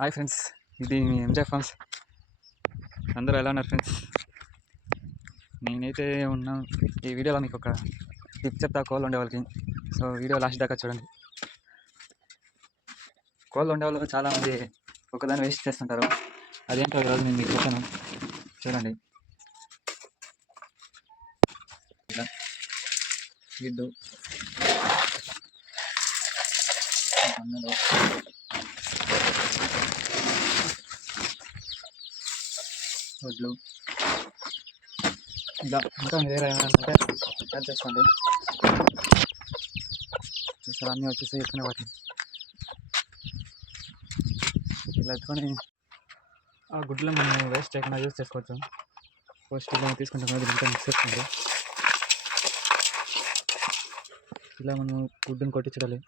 Hi friends, ఇది మీ M J forms. అందరూ ఎలా ఉన్నారు ఫ్రెండ్స్? నేనైతే ఉన్నాను. ఈ వీడియోలో మీకు ఒక టిప్ చెప్తా కోళ్ళు ఉండే వాళ్ళకి. సో వీడియో లాస్ట్ దాకా చూడండి. కోళ్ళు ఉండే వాళ్ళు చాలామంది ఒకదాన్ని వేస్ట్ చేస్తుంటారు. అదేంటో ఈరోజు నేను మీకు చెప్పాను, చూడండి. ఇట్లా గిడ్డు అన్నలు వడ్లు ఇలా ఇంకా వేరే ఏమైనా ఉంటే యాడ్ చేసుకోండి. చూసారా, అన్నీ వచ్చేసి ఎత్తుకునే వాటిని ఇలా ఎత్తుకొని ఆ గుడ్లు మనం వేస్ట్ చేయకుండా యూజ్ చేసుకోవచ్చు. ఫస్ట్ ఇలా తీసుకుంటాం కదా, ఇంకా మిక్స్ చేసుకోండి. ఇలా మనం గుడ్డుని కొట్టి చూడాలి.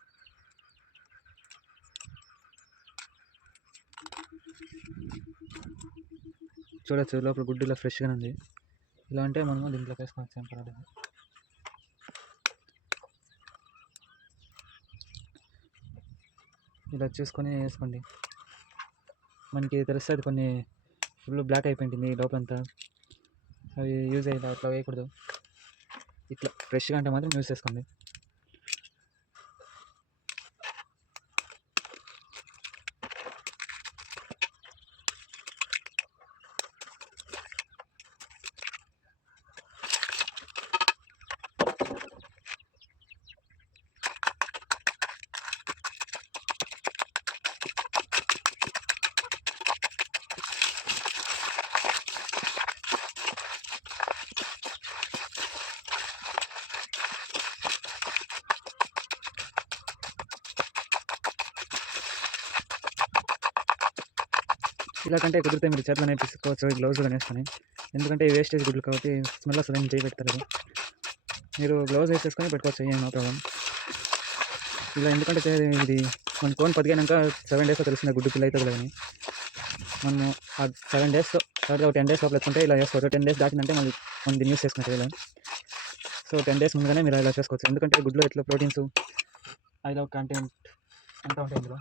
చూడొచ్చు, లోపల గుడ్డు ఇలా ఫ్రెష్గానే ఉంది. ఇలా అంటే మనము దీంట్లో వేసుకోవచ్చు, ఏం పర్వాలేదు. ఇలా చూసుకొని వేసుకోండి. మనకి తెలుస్తుంది కొన్ని ఫుల్ బ్లాక్ అయిపోయింది లోపలంతా, అవి యూజ్ అయ్యేలా అట్లా వేయకూడదు. ఇట్లా ఫ్రెష్గా అంటే మాత్రం యూజ్ చేసుకోండి. ఇలా కంటే కుదిరితే మీరు చేతులనే తీసుకోవచ్చు, గ్లౌజ్ కూడా వేసుకొని. ఎందుకంటే ఈ వేస్టేజ్ గుడ్లు కాబట్టి స్మెల్ వస్తుంది, చేయి పెడతారు. మీరు గ్లౌజ్ వేసేసుకొని పెట్టుకోవచ్చు, ఏం నో ప్రాబ్లం. ఇలా ఎందుకంటే ఇది మన కోన్ పదిగాక 7 days తెలుస్తుంది గుడ్డు పిల్ల అయితే కానీ. మనం ఆ 7 days తర్వాత 10 days లోపల ఎత్తుకుంటే ఇలా చేసుకోవచ్చు. 10 days దాటిందంటే మనం దీన్ని యూస్ చేసుకుంటాం ఇలా. సో 10 days ముందుగానే మీరు ఇలా చేసుకోవచ్చు. ఎందుకంటే గుడ్లో ఇట్లా ప్రోటీన్స్, ఐ లవ్ కంటెంట్ అంతా ఉంటాయి ఇందులో.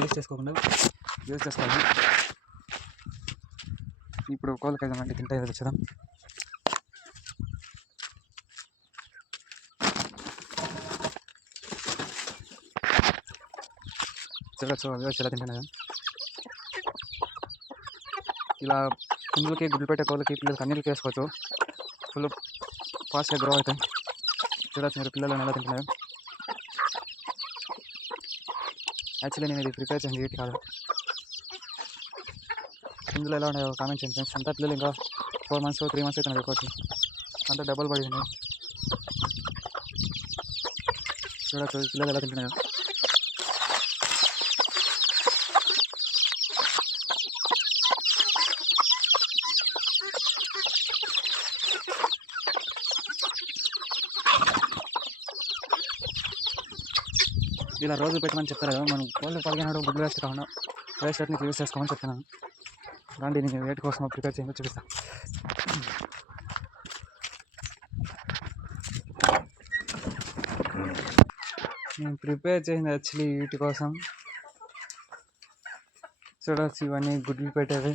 యూస్ చేసుకోకుండా యూజ్ చేసుకోవాలి. ఇప్పుడు కోళ్ళకి అంటే తింటాయి కదా, చూద్దాం. చూడచ్చు అవి చాలా తింటున్నాయి. ఇలా కుందులకి గుడ్లు పెట్టే కోళ్ళకి పిల్లలకి అన్నిటికీ వేసుకోవచ్చు. ఫుల్ ఫాస్ట్గా గ్రో అవుతాయి. చూడచ్చు మీరు పిల్లలు ఎలా తింటున్నారు. యాక్చువల్లీ నేను ఇది ప్రిపేర్ చేయండి వీటి కాదు. ఇందులో ఎలా ఉన్నాయో కామెంట్ చేయండి ఫ్రెండ్స్. అంతా పిల్లలు ఇంకా 4 months 3 months అవుతున్నాయి ఒకటి, అంతా డబల్ పడి ఉన్నాయి. చూడచ్చు పిల్లలు ఎలా తింటున్నాయో. ఇలా రోజు పెట్టమని చెప్తారు కదా, మనం కోళ్ళు పలిగినాడు గుడ్లు వేస్ట్ కాకుండా వేస్ట్ వాటిని యూజ్ చేసుకోమని చెప్తున్నాను. రండి, నేను వేటి కోసం ప్రిపేర్ చేయండి చూపిస్తాను. నేను ప్రిపేర్ చేసింది యాక్చువల్లీ వీటి కోసం. చూడవచ్చు ఇవన్నీ గుడ్లు పెట్టేవి.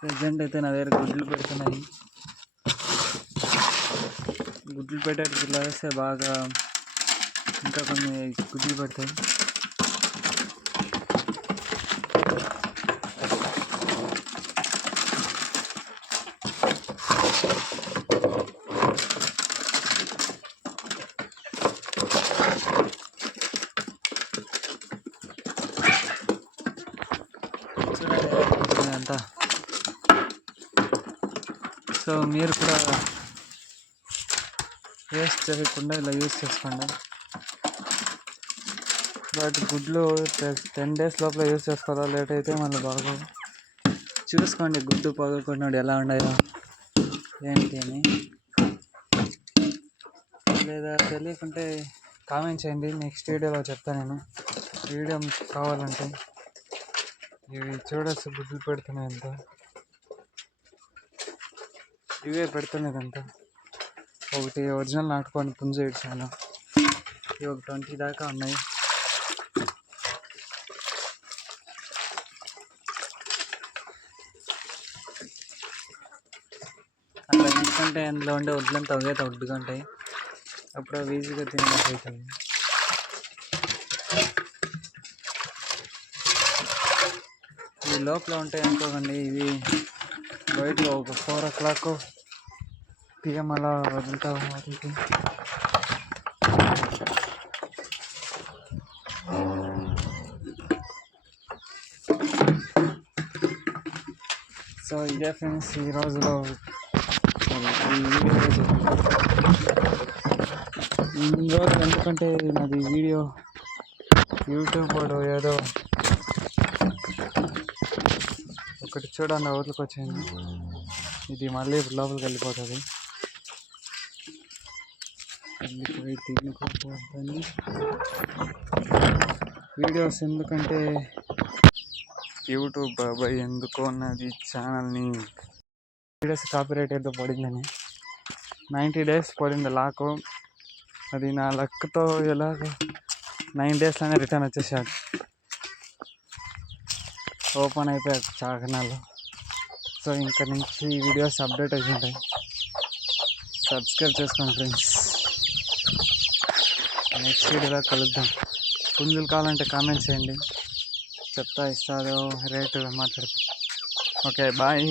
ప్రజెంట్ అయితే నా దగ్గర గుడ్లు పెడుతున్నాయి. గుడ్లు పెట్టేటికి ఇలా వేస్తే బాగా ఇంకా కొన్ని గుడ్లు పెడతాయి. అంతా సో మీరు కూడా వేస్ట్ చేయకుండా ఇలా యూజ్ చేసుకోండి. బట్ గుడ్లు 10 days లోపల యూజ్ చేసుకోవాలా, లేట్ అయితే మళ్ళీ బాగా చూసుకోండి. గుడ్డు పగలకొట్టినాడు ఎలా ఉన్నాయో ఏంటి అని. లేదా తెలియకుంటే కామెంట్ చేయండి, నెక్స్ట్ వీడియోలో చెప్తాను నేను. వీడియో కావాలంటే ఇవి చూడొచ్చు గుడ్లు పెడుతున్నాయి అంతా. ఇవే పెడుతున్నదంతా. ఒకటి ఒరిజినల్ నాటుకొని పుంజు ఇచ్చాను. ఇవి ఒక 20 దాకా ఉన్నాయి. అట్లా ఎందుకంటే అందులో ఉండే వడ్లంతా ఒకే ఒడ్డుగా ఉంటాయి, అప్పుడు అవి ఈజీగా తినడానికి అవుతుంది. ఇవి లోపల ఉంటాయి అనుకోకండి, ఇవి బయటలో ఒక 4 o'clock PM అలా వదులుతా వాటికి. సో ఇదే ఫ్రెండ్స్ ఈ రోజులో ఇన్ని రోజులు, ఎందుకంటే నాది వీడియో యూట్యూబ్ వాడు ఏదో ఒకటి చూడండి ఊర్లోకి వచ్చింది, ఇది మళ్ళీ లోపలికి వెళ్ళిపోతుంది. వెళ్ళిపోయి తినుకోపోతుంది వీడియోస్, ఎందుకంటే యూట్యూబ్ బాబాయ్ ఎందుకో ఉన్నది ఛానల్ని వీడియోస్ కాపీరైట్ ఏదో పడిందని 90 days పడింది లాకు. అది నా లక్తో ఎలాగ 9 daysలోనే రిటర్న్ వచ్చేసాడు, ఓపెన్ అయిపోయాక ఛానల్. సో ఇంకా నుంచి వీడియోస్ అప్డేట్ అయి ఉంటాయి, సబ్స్క్రైబ్ చేసుకోండి ఫ్రెండ్స్. నెక్స్ట్ వీడియోలో కలుద్దాం. పుంజులు కావాలంటే కామెంట్ చేయండి, చెప్తా, ఇస్తాదో రేటు మాట్లాడతాం. Okay bye.